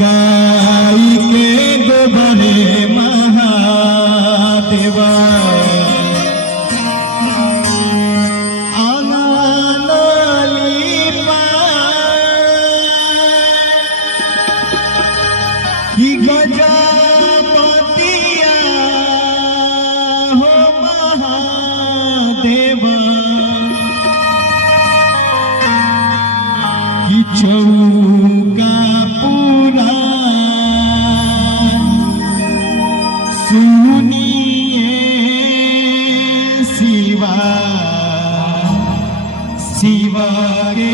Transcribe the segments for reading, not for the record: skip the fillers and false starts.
गाई के गोबरे महादेवा कि गजपतिया हो महादेवा कि चौका पूरा सुनिए शिवा शिवा के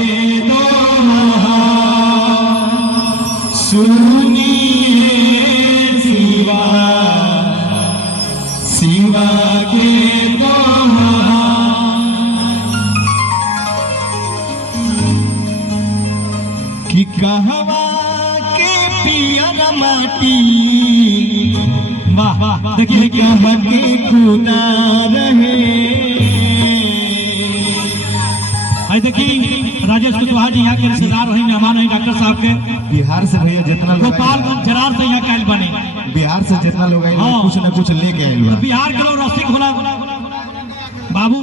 दोहा सुनिए शिवा शिवा के दोहा कि कहवा के पियर माटी वाह वाह देखिए कहवा के खुदा रहे। देखिए राजेश कुशवाहा जी यहाँ के रिश्तेदार रहे मेहमान है डॉक्टर साहब के बिहार से भैया जितना गोपालगंज जरार से यहाँ कैल बने बिहार से जितना लोग आए कुछ न कुछ लेके आए बिहार के लोग रसिक होला बाबू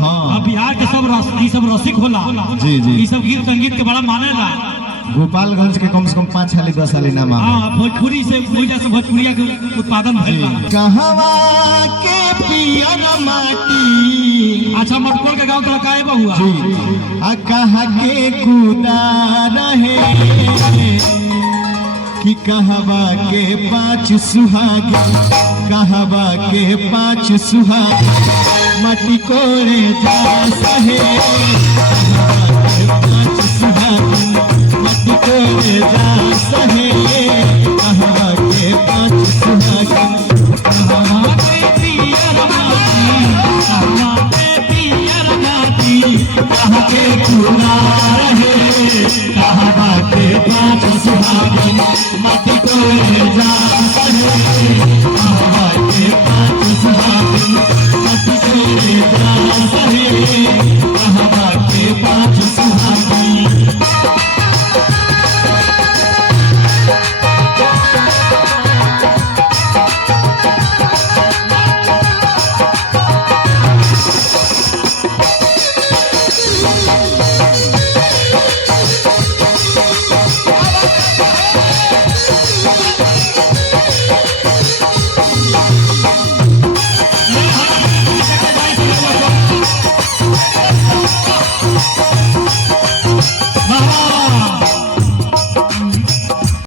हाँ बिहार के सब रसिक होला जी जी ये सब गीत संगीत के बड़ा मानेला गोपालगंज के कम से कम 5 साल 10 साल नाम भोजपुरी से भोजपुरिया के उत्पादन कहवा के पियर माटी अच्छा मटकोर के गांव का है बहुआ जी आ कहा के खुदा रहे कि कहवा के 5 सुहाग कहवा के 5 सुहाग मटी कोरे जा सहे 5 सुहाग मटी कोरे जा सहे कहवा के 5 सुहाग कहवा के पियर माटी कहा के खुदा रहे कहवा के 5 सुहाग मटी कोरे जा सहे